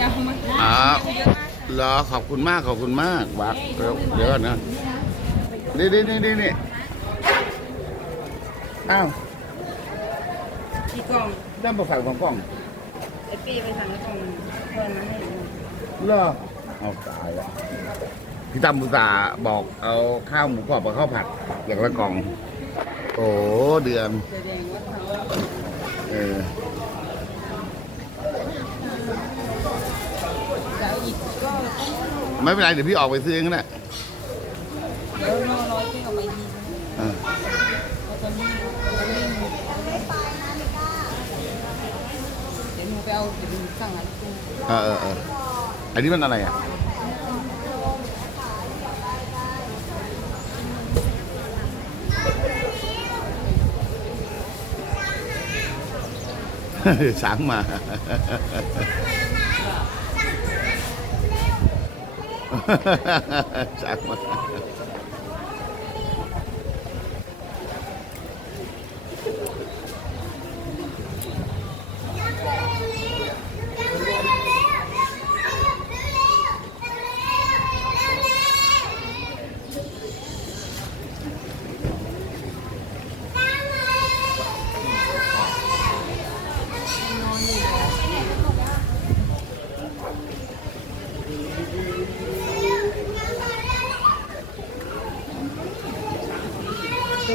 เอามาอ๋อเหรอขอบคุณมากขอบคุณมากวักเดี๋ยวเดี๋ยวก่อนนะนี่นี่นี่นี่นี่อ้าวกี่กล่องด้มาฝากของกล้องไอปีไปสั่งล้วกล่องเพิ่มมาให้เหรอเอาตายล้วพี่ตั้มอุตาบอกเอาข้าวหมูกรอบกับข้าวผัดอย่างละกล่อง โอ้เดือนแสดงว่าเขาเออ จะเอาอีกก็ต้อง ไม่เป็นไรเดี๋ยวพี่ออกไปซื้อเองก็ได้เดี๋ยวรอร้อยปีออกมาอีกทีเออเพราะตอนนี้ตอนนี้หนูเดี๋ยวหนูไปเอาเดี๋ยวหนูสั่งอะไรกูเออเออเอออันนี้มันอะไรอะช้างมา ช้า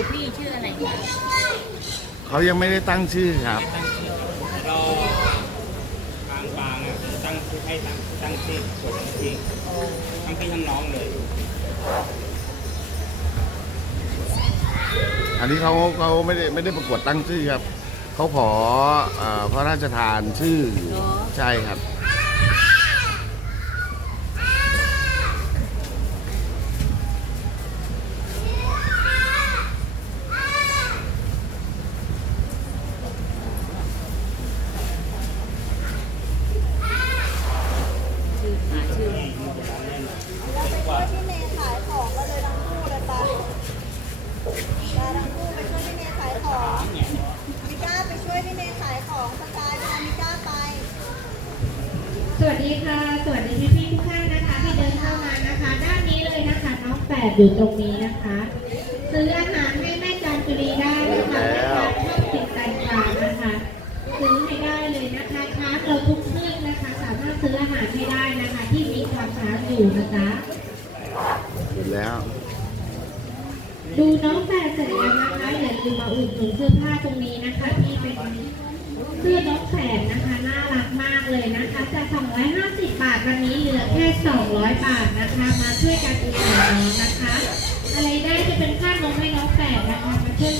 พี่ชื่ออะไรคะเขายังไม่ได้ตั้งชื่อครับรอบางบางอะตั้งชื่อให้ตั้งตั้งชื่อตัวจริงทั้งพี่ทั้งน้องเลยอันนี้เขาเขาไม่ได้ไม่ได้ประกวดตั้งชื่อครับ เขาขอเออพระราชทานชื่อใช่ครับ ชื่อหาชื่อ พี่เมย์ขายของก็เลยทั้งคู่เลยปะปาทั้งคู่ไปช่วยพี่เมย์ขายของมิก้าไปช่วยพี่เมย์ขายของสกายพามิก้าไป สวัสดีค่ะ สวัสดีพี่ๆทุกท่านนะคะที่เดินเข้ามานะคะ ด้านนี้เลยนะคะน้องแปดอยู่ตรงนี้นะคะ ซื้ออาหารให้แม่จามจุรีได้นะคะแม่จามชอบกินแตงกวานะคะ ซื้อให้ได้เลยนะคะชาร์จเราทุกเครื่องนะคะ สามารถซื้ออาหารให้ได้นะคะ ที่มีความชาร์จอยู่นะจ๊ะเห็นแล้ว ดูน้องแปดเสร็จแล้วนะคะอย่าลืมมาอุดหนุนเสื้อผ้าตรงนี้นะคะที่เป็นเสื้อน้องแฝดนะคะน่ารักมาก เลยนะคะจาก 250 บาทวันนี้เหลือแค่ 200 บาทนะคะ มาช่วยกันอุดหนุนน้องนะคะ อะไรได้จะเป็นค่านมให้น้องแฝดนะคะมาช่วยกัน